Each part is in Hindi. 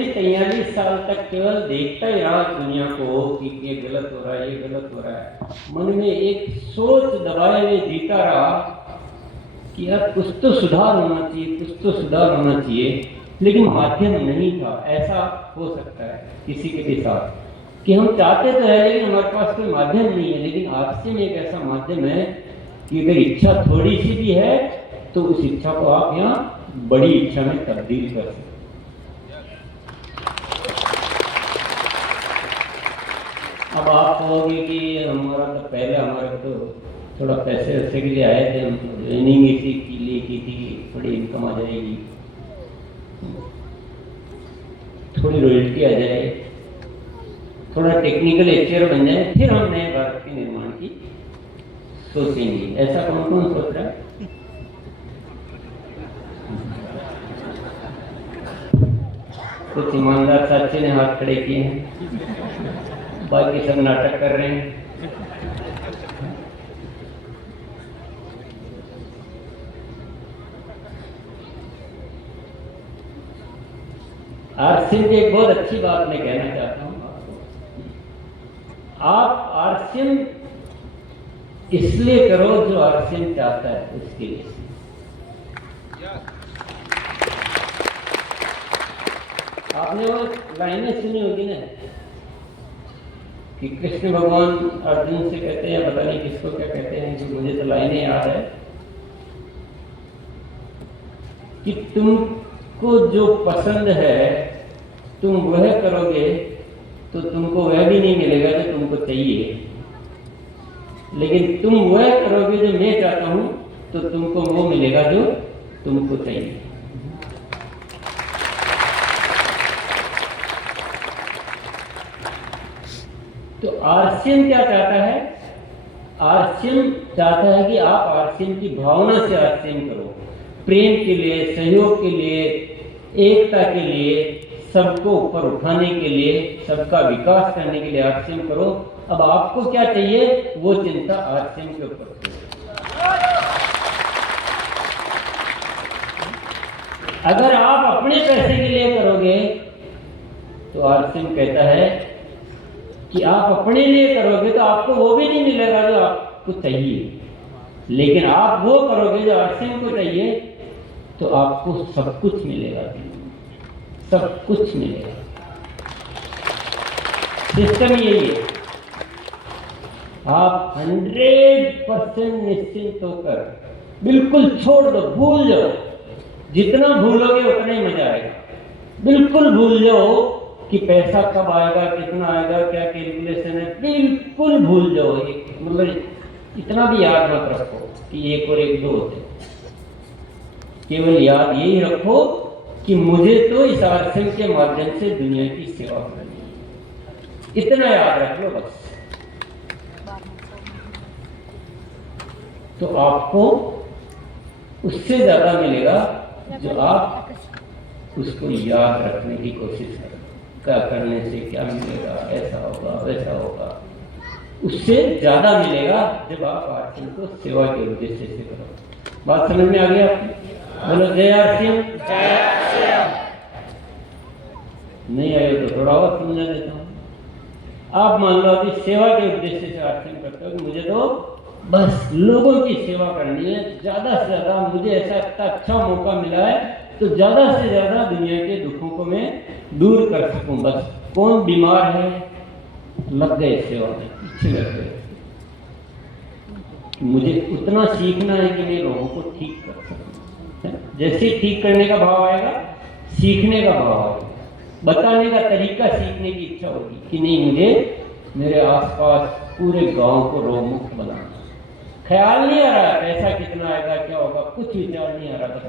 43 साल तक केवल देखता ही रहा दुनिया को कि ये गलत हो रहा है, ये गलत हो रहा है। मन में एक सोच दबाए हुए जीता रहा कि यार कुछ तो सुधार होना चाहिए, कुछ तो सुधार होना चाहिए, लेकिन माध्यम नहीं था। ऐसा हो सकता है किसी के भी साथ कि हम चाहते तो है लेकिन हमारे पास कोई माध्यम नहीं है। लेकिन आरसीएम एक ऐसा माध्यम है कि अगर इच्छा थोड़ी सी भी है तो उस इच्छा को आप यहाँ बड़ी इच्छा में तब्दील कर सकते। अब आप कहोगे कि हमारा तो पहले हमारे को तो थोड़ा पैसे वैसे के लिए आए थे, हम ट्रेनिंग इसी के लिए की थी, थोड़ी इनकम आ जाएगी, थोड़ी रॉयल्टी आ जाए, थोड़ा टेक्निकल एचआर बन जाए, फिर हम नए भारत के निर्माण की सोचेंगे। ऐसा कौन कौन सोच रहा है? कुछ ईमानदार साथी ने हाथ खड़े किए हैं, बाकी सब नाटक कर रहे हैं। आरसीएम की एक बहुत अच्छी बात मैं कहना चाहता हूं आप आरसीएम इसलिए करो जो आरसीएम चाहता है उसके लिए। आपने वो लाइनें सुनी होगी ना कि कृष्ण भगवान अर्जुन से कहते हैं, पता नहीं किसको क्या कहते हैं, जो मुझे तो लाइनें याद है कि तुमको जो पसंद है तुम वह करोगे तो तुमको वह भी नहीं मिलेगा जो तुमको चाहिए, लेकिन तुम वह करोगे जो मैं चाहता हूं तो तुमको वो मिलेगा जो तुमको चाहिए। तो आरसीएम क्या चाहता है? आरसीएम चाहता है कि आप आरसीएम की भावना से आरसीएम करो, प्रेम के लिए, सहयोग के लिए, एकता के लिए, सबको ऊपर उठाने के लिए, सबका विकास करने के लिए आरसीएम करो। अब आपको क्या चाहिए वो चिंता आरसीएम के ऊपर। अगर आप अपने पैसे के लिए करोगे तो आरसीएम कहता है कि आप अपने लिए करोगे तो आपको वो भी नहीं मिलेगा जो आपको चाहिए, लेकिन आप वो करोगे जो आरसीएम को चाहिए तो आपको सब कुछ मिलेगा, सब कुछ मिलेगा। सिस्टम यही है। आप 100% निश्चिंत होकर बिल्कुल छोड़ दो, भूल जाओ। जितना भूलोगे उतना ही मजा आएगा। बिल्कुल भूल जाओ कि पैसा कब आएगा, कितना आएगा, क्या कैलकुलेशन है, बिल्कुल भूल जाओ। मतलब इतना भी याद मत रखो कि 1 और 1 2 होते। केवल याद यही रखो कि मुझे तो इस आरसीएम के माध्यम से दुनिया की सेवा करनी है। इतना याद रख लो बस। तो आपको उससे ज्यादा मिलेगा जो आप उसको याद रखने की कोशिश करो। क्या करने से क्या मिलेगा, ऐसा होगा, वैसा होगा, उससे ज्यादा मिलेगा जब आप आरसीएम को सेवा के उद्देश्य से करो। बात समझ में आ गई आपको? बोलो जय आरसीएम। नहीं आए तो थोड़ा और समझा देता हूँ। आप मान लो अभी सेवा के उद्देश्य से आरसीएम करते हो कि मुझे तो बस लोगों की सेवा करनी है, ज्यादा से ज्यादा मुझे ऐसा अच्छा मौका मिला है तो ज्यादा से ज्यादा दुनिया के दुखों को मैं दूर कर सकूं। बस कौन बीमार है, लग गए सेवा में, पीछे लग गए। मुझे उतना सीखना है कि मैं लोगों को ठीक कर सकूं। जैसे ठीक करने का भाव आएगा, सीखने का भाव आएगा, बताने का तरीका सीखने की इच्छा होगी कि नहीं मुझे मेरे आसपास पूरे गांव को रोग मुक्त बनाना। ख्याल नहीं आ रहा पैसा कितना आएगा, क्या होगा, कुछ विचार नहीं आ रहा, बस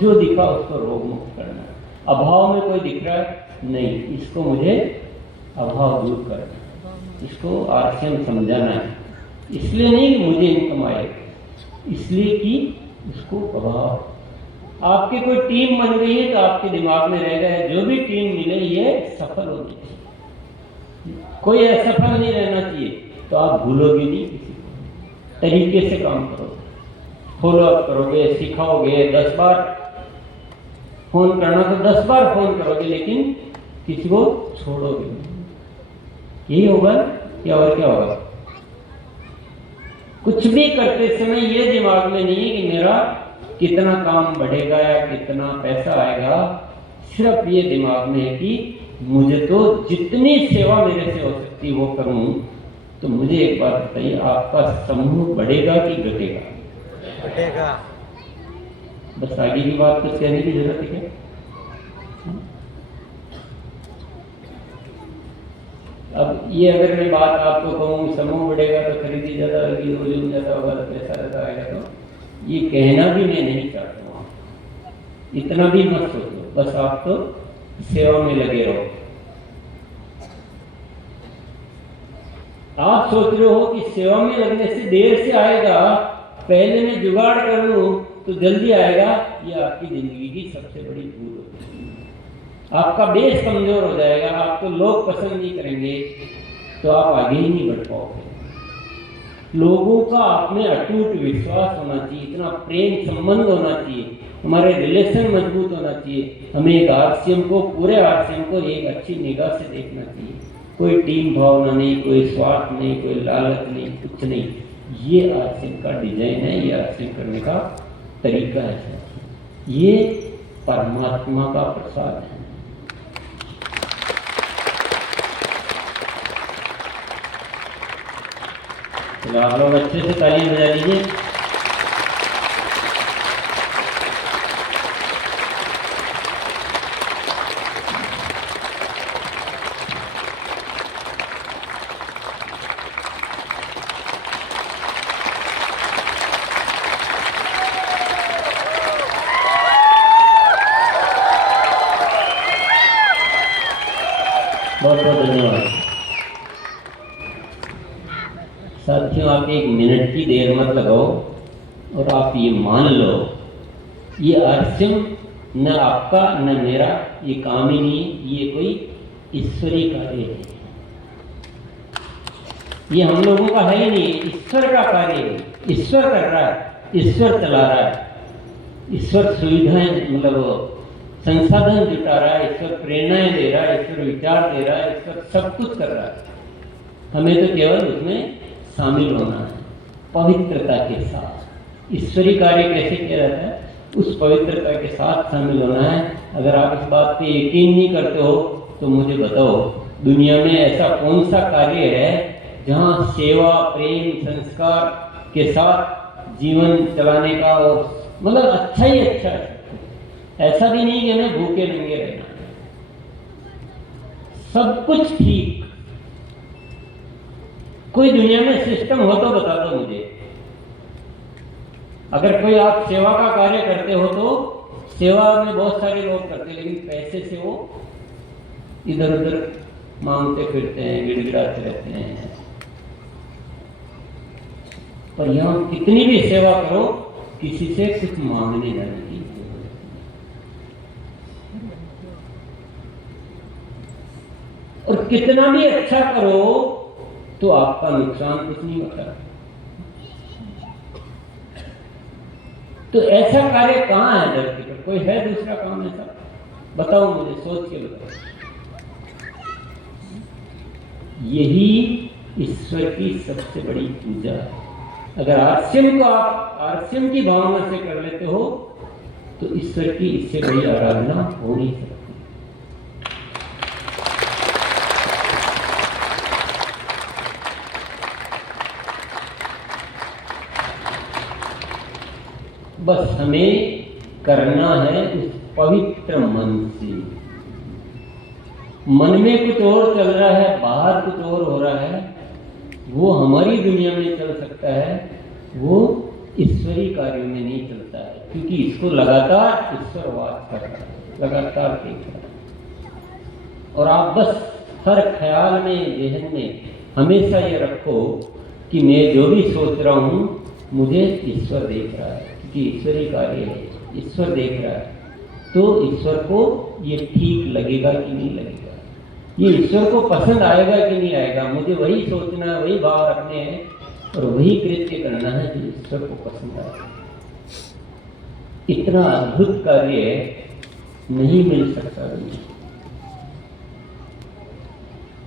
जो दिखा उसको रोग मुक्त करना। अभाव में कोई दिख रहा है नहीं, इसको मुझे अभाव दूर करना, इसको आरसीएम समझाना है। इसलिए नहीं कि मुझे इनकम आए, इसलिए कि उसको अभाव। आपकी कोई टीम बन गई है तो आपके दिमाग में रह गया जो भी टीम मिले ये सफल होनी चाहिए, कोई असफल नहीं रहना चाहिए। तो आप भूलोगे नहीं, किसी को तरीके से काम करोगे, फॉलो अप करोगे, सिखाओगे। 10 बार फोन करना तो 10 बार फोन करोगे, लेकिन किसी को छोड़ोगे नहीं। यही होगा या और क्या होगा? कुछ भी करते समय ये दिमाग में नहीं है कि मेरा कितना काम बढ़ेगा या कितना पैसा आएगा, सिर्फ ये दिमाग में है कि मुझे तो जितनी सेवा मेरे से हो सकती वो करूं। तो मुझे एक बात बताइए, आपका समूह बढ़ेगा कि घटेगा? बढ़ेगा। बस आगे की बात कुछ कहने की जरूरत है क्या? अब ये अगर मैं बात आपको कहूँ समूह बढ़ेगा तो खरीदी ज्यादा होगी, वॉल्यूम ज्यादा होगा तो पैसा ज्यादा आएगा, तो ये कहना भी मैं नहीं चाहता हूँ। इतना भी मत सोचो, बस आप तो सेवा में लगे रहो। आप सोच रहे हो कि सेवा में लगने से देर से आएगा, पहले मैं जुगाड़ कर लूं तो जल्दी आएगा, ये आपकी जिंदगी की सबसे बड़ी भूल होगी। आपका बेस कमजोर हो जाएगा, आपको लोग पसंद नहीं करेंगे, तो आप आगे ही नहीं बढ़ पाओगे। लोगों का आप में अटूट विश्वास होना चाहिए, इतना प्रेम संबंध होना चाहिए, हमारे रिलेशन मजबूत होना चाहिए। हमें एक आरसीएम को, पूरे आरसीएम को एक अच्छी निगाह से देखना चाहिए। कोई टीम भावना नहीं, कोई स्वार्थ नहीं, कोई लालच नहीं, कुछ नहीं। ये आरसीएम का डिजाइन है, ये आरसीएम करने का तरीका है। ये परमात्मा का प्रसाद है। तो आप लोग अच्छे से ताली बजा लीजिए। बहुत बहुत धन्यवाद साथियों। आप एक मिनट की देर मत लगाओ और आप ये मान लो, ये आरसीएम न आपका न मेरा ये काम ही नहीं, ये कोई ईश्वरीय कार्य है। ये हम लोगों का है ही नहीं, ईश्वर का कार्य है। ईश्वर कर रहा है, ईश्वर चला रहा है, ईश्वर सुविधाएं मतलब संसाधन जुटा रहा है, ईश्वर प्रेरणाएं दे रहा है, ईश्वर विचार दे रहा है, ईश्वर सब कुछ कर रहा है। हमें तो केवल उसमें शामिल होना है पवित्रता के साथ। ईश्वरीय कार्य कैसे किया जाता है? उस पवित्रता के साथ शामिल होना है। अगर आप इस बात पे यकीन नहीं करते हो तो मुझे बताओ, दुनिया में ऐसा कौन सा कार्य है जहाँ सेवा, प्रेम, संस्कार के साथ जीवन चलाने का और मतलब अच्छा ही अच्छा है। ऐसा भी नहीं कि हमें भूखे नंगे रहना, सब कुछ ठीक। कोई दुनिया में सिस्टम हो तो बता दो मुझे। अगर कोई आप सेवा का कार्य करते हो तो सेवा में बहुत सारे लोग करते हैं, लेकिन पैसे से वो इधर उधर मांगते फिरते हैं, गिड़गिड़ाते रहते हैं। पर यहां कितनी भी सेवा करो, किसी से कुछ मांगने जाने की और कितना भी अच्छा करो तो आपका नुकसान कुछ नहीं होता। तो ऐसा कार्य कहां है धरती पर? कोई है दूसरा काम ऐसा? बताओ मुझे, सोच के बताओ। यही ईश्वर की सबसे बड़ी पूजा है। अगर आरसीएम को आप आरसीएम की भावना से कर लेते हो तो ईश्वर की इससे बड़ी आराधना हो नहीं सकती। बस हमें करना है उस पवित्र मन से। मन में कुछ और चल रहा है, बाहर कुछ और हो रहा है, वो हमारी दुनिया में चल सकता है, वो ईश्वरीय कार्यों में नहीं चलता है, क्योंकि इसको लगातार ईश्वर वास कर रहा है, लगातार देख रहा है। और आप बस हर ख्याल में, जहन में हमेशा ये रखो कि मैं जो भी सोच रहा हूँ मुझे ईश्वर देख रहा है, कि ईश्वरीय कार्य है, ईश्वर देख रहा है। तो ईश्वर को ये ठीक लगेगा कि नहीं लगेगा, ये ईश्वर को पसंद आएगा कि नहीं आएगा, मुझे वही सोचना है, वही भाव रखने हैं और वही कृत्य करना है जो ईश्वर को पसंद आएगा। इतना अद्भुत कार्य नहीं मिल सकता दुनिया।